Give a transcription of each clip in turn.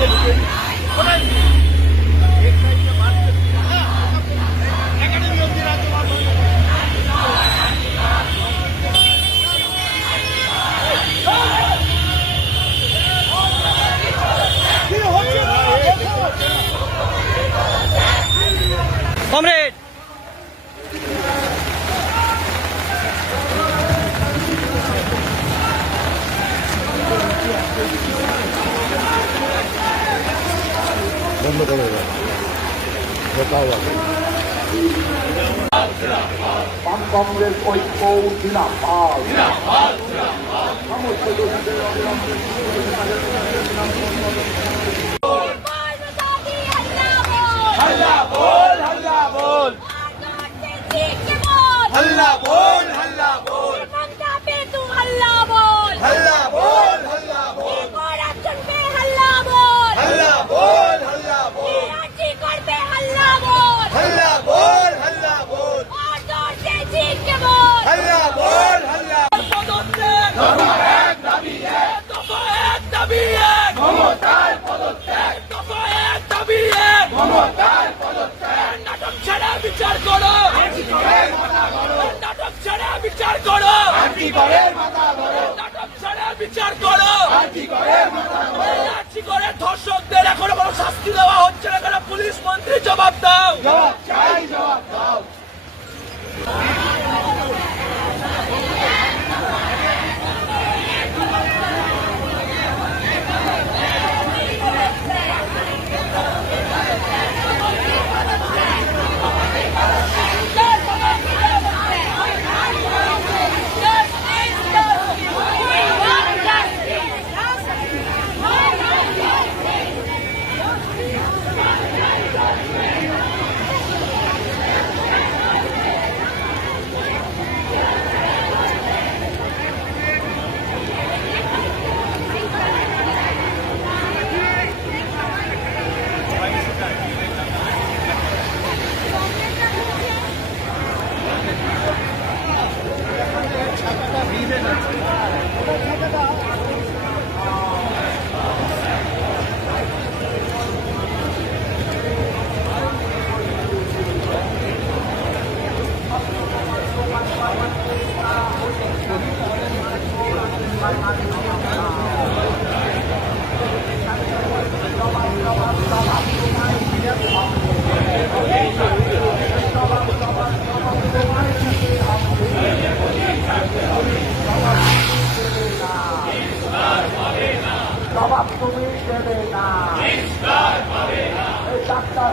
Thank you. বন্ধ করে দেবে। আছে বাম কংগ্রেস ঐক্য জিনাপাল সমস্ত দোষীদের নাটক ছাড়া বিচার করো নাটক ছাড়া বিচার করো নাটক ছাড়া বিচার করো ধর্ষকদের এখনও কোনো শাস্তি দেওয়া হচ্ছে না কেন পুলিশ মন্ত্রী জবাব দাও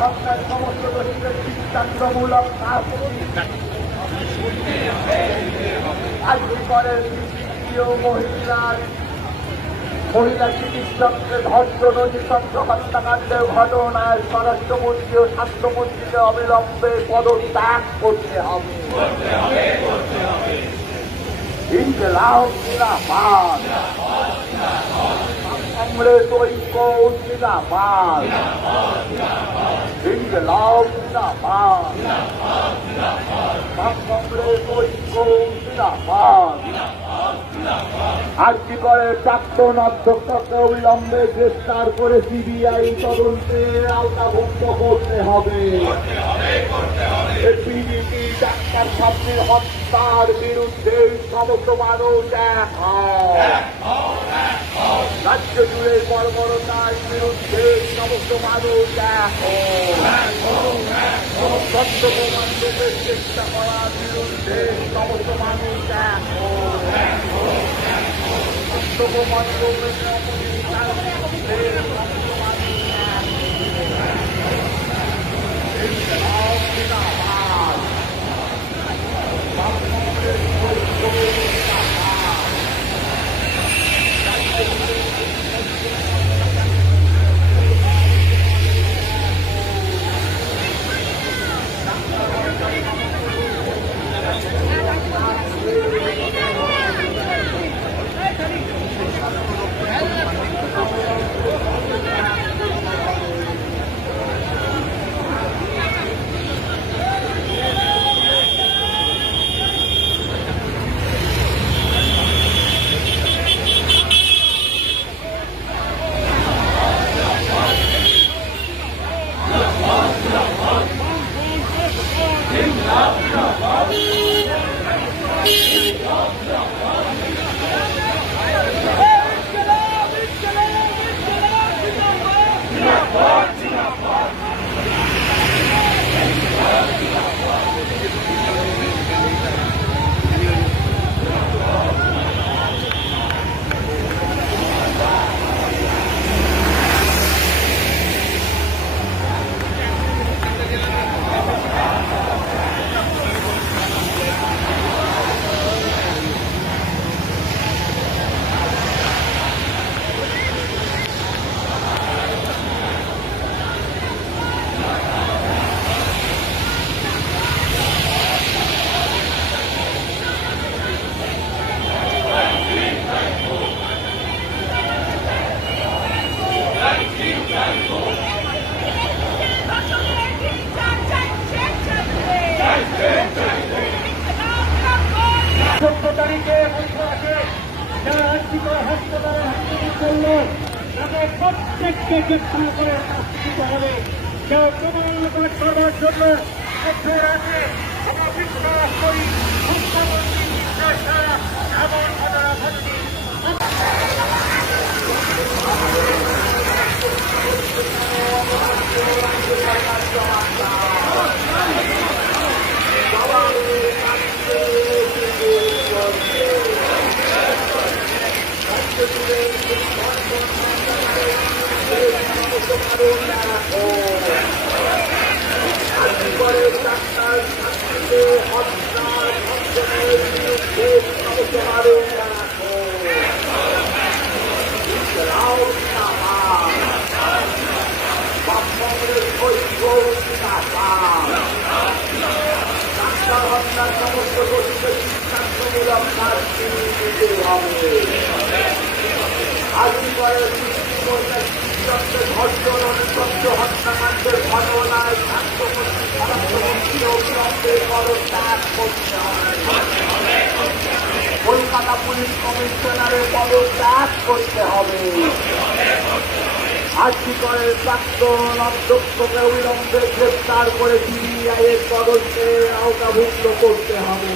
হত্যার সমস্ত দোষীদের দৃষ্টান্তমূলক আজকে করে প্রিয় মহিলার, মহিলা চিকিৎসককে ধর্ষণ নৃশংস হত্যাকাণ্ডের ঘটনায় স্বরাষ্ট্রমন্ত্রী ও স্বাস্থ্যমন্ত্রীকে অবিলম্বে পদত্যাগ করতে হবে। ইনকলাব জিন্দাবাদ কংগ্রেস ঐক্য জিন্দাবাদ ইনকলাব জিন্দাবাদ কংগ্রেস ঐক্য জিন্দাবাদ আজকে করে প্রাক্তন অধ্যক্ষকে অবিলম্বে গ্রেফতার করে সিবিআই তদন্তে আওতাভুক্ত করতে হবে পিডিপি ডাক্তার ছাত্রীর হত্যার বিরুদ্ধে সমস্ত মানুষ এক হয়। জুড়ে বর্বরতার বিরুদ্ধে সমস্ত মানুষ। সত্য প্রমাণ পেতে চেষ্টা করার বিরুদ্ধে সমস্ত মানুষ সত্য প্রমাণ পেতে যারা টিকা হাসপাতালে হাসপাতাল করল তাদের প্রত্যেককে গ্রেপ্তার করে শাস্তিতে হবে যারা ক্রমান্বয়ে করবার জন্য আছে আমরা বিশ্বাস করি মুখ্যমন্ত্রী বিশ্বাস আমার ঘটনা পদত্যাগ করতে হবে? আজিকারের প্রাক্তন অধ্যক্ষকে অবিলম্বে গ্রেপ্তার করে সিবিআই এর তদন্তে আওতাভুক্ত করতে হবে?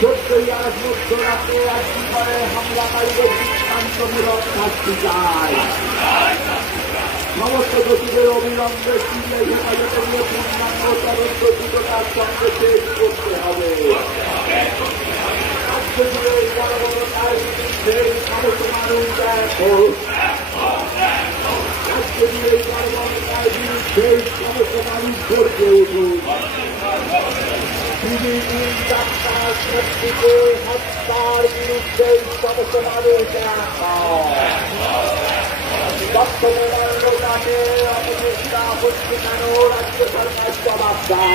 চোদ্দই আজ মধ্যরাতে আজিকারে হামলাকারীদের সমস্ত দোষীদের অবিলম্বে সিবিআই হেফাজতে নিয়ে পূর্ণাঙ্গ তদন্ত সঙ্গে করতে হবে। বিরুদ্ধে সমস্ত মানুষ এক হোক রাজ্য জুড়ে এই বড় বড় দায়ের বিরুদ্ধে সমস্ত মানুষ গড়ে উঠুন বিজেপি ডাক্তার শক্তিকে হত্যার বিরুদ্ধে সমস্ত মানুষ দক্ষিণবঙ্গে অপচেষ্টা হচ্ছে কেন রাজ্য সরকার জবাব দাও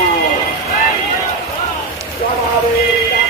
জবাবের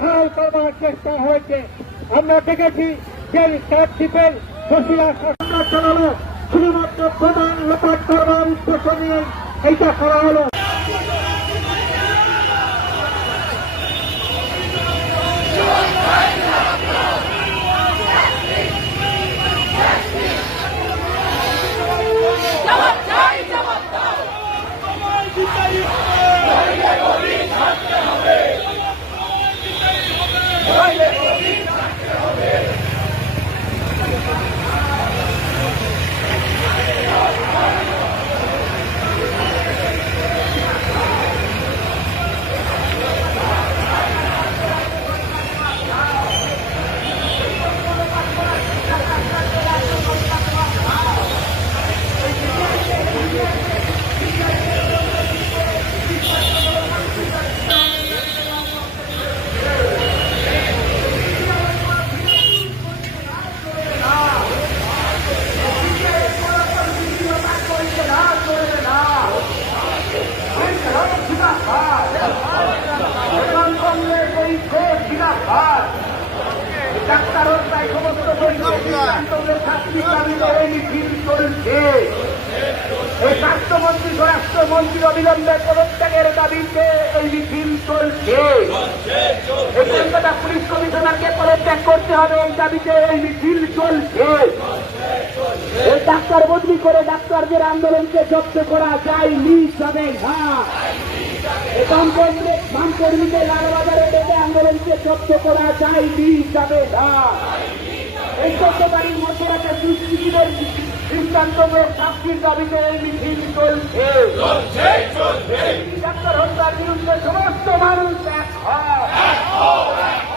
হাল করবার চেষ্টা হয়েছে আমরা দেখেছি যে চার দ্বীপের দোষীরা চালালো শুধুমাত্র প্রধান লোপাট করা হলো পরিবারের শাস্তির দাবিতে এই স্বাস্থ্যমন্ত্রী স্বরাষ্ট্রমন্ত্রী অবিলম্বে পদত্যাগের দাবিতে এই মিছিল চলছে এই কলকাতা পুলিশ কমিশনারকে পদত্যাগ করতে হবে এই দাবিতে এই মিছিল চলছে এই ডাক্তার বদলি করে ডাক্তারদের আন্দোলনকে জব্দ করা যায়নি যাবে না এই বামকর্মীদের লালবাজারে ডেকে আন্দোলনকে জব্দ করা যায়নি যাবে না এই চোদ্দ তারিখ মধ্যরাতে দুষ্কৃতীদের দৃষ্টান্তমূলক শাস্তির দাবিতে এই মিছিল চলছে। ডাক্তার হত্যার বিরুদ্ধে সমস্ত মানুষ এক হয়